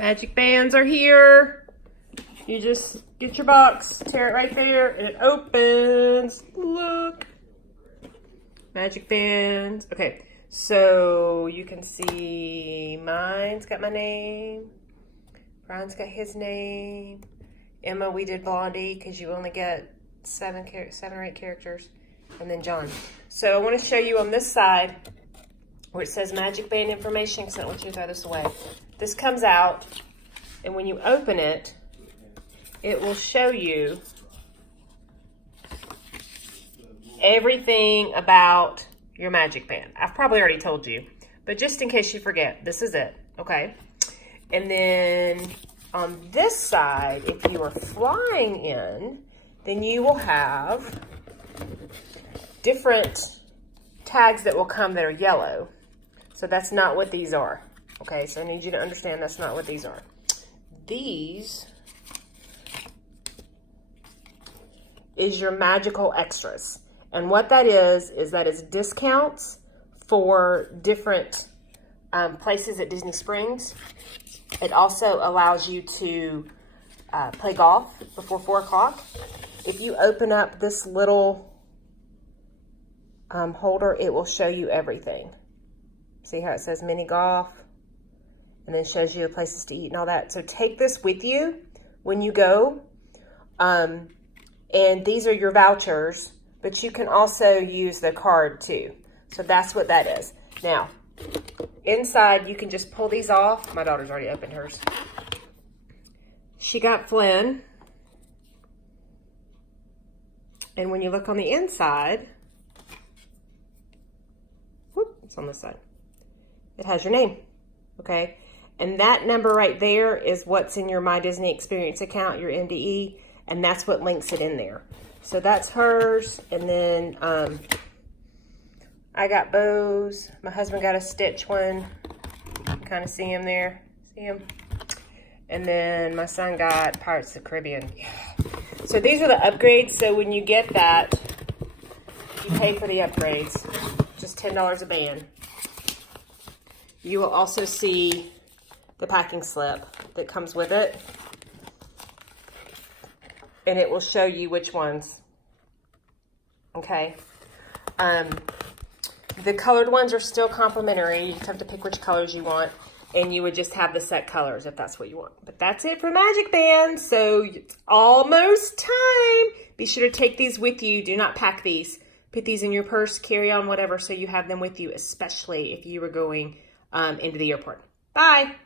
Magic bands are here. You just get your box, tear it right there, and it opens. Look. Magic bands. Okay, so you can see mine's got my name. Brian's got his name. Emma, we did Blondie because you only get seven or eight characters. And then John. So I want to show you on this side where it says Magic Band information because I don't want you to throw this away. This comes out, and when you open it, it will show you everything about your Magic Band. I've probably already told you, but just in case you forget, this is it, okay? And then on this side, if you are flying in, then you will have different tags that will come that are yellow. So that's not what these are. Okay, so I need you to understand that's not what these are. These is your magical extras. And what that is that is discounts for different places at Disney Springs. It also allows you to play golf before 4 o'clock. If you open up this little holder, it will show you everything. See how it says mini golf? And then shows you the places to eat and all that. So take this with you when you go. And these are your vouchers, but you can also use the card too. So that's what that is. Now, inside you can just pull these off. My daughter's already opened hers. She got Flynn. And when you look on the inside, whoop, it's on this side. It has your name, okay? And that number right there is what's in your My Disney Experience account, your MDE, and that's what links it in there. So that's hers, and then I got Bo's. My husband got a Stitch one. You can kind of see him there. See him? And then my son got Pirates of the Caribbean. Yeah. So these are the upgrades. So when you get that, you pay for the upgrades, just $10 a band. You will also see the packing slip that comes with it. And it will show you which ones. Okay. The colored ones are still complimentary. You just have to pick which colors you want. And you would just have the set colors if that's what you want. But that's it for Magic Band. So it's almost time. Be sure to take these with you. Do not pack these. Put these in your purse, carry on, whatever, so you have them with you, especially if you were going into the airport. Bye.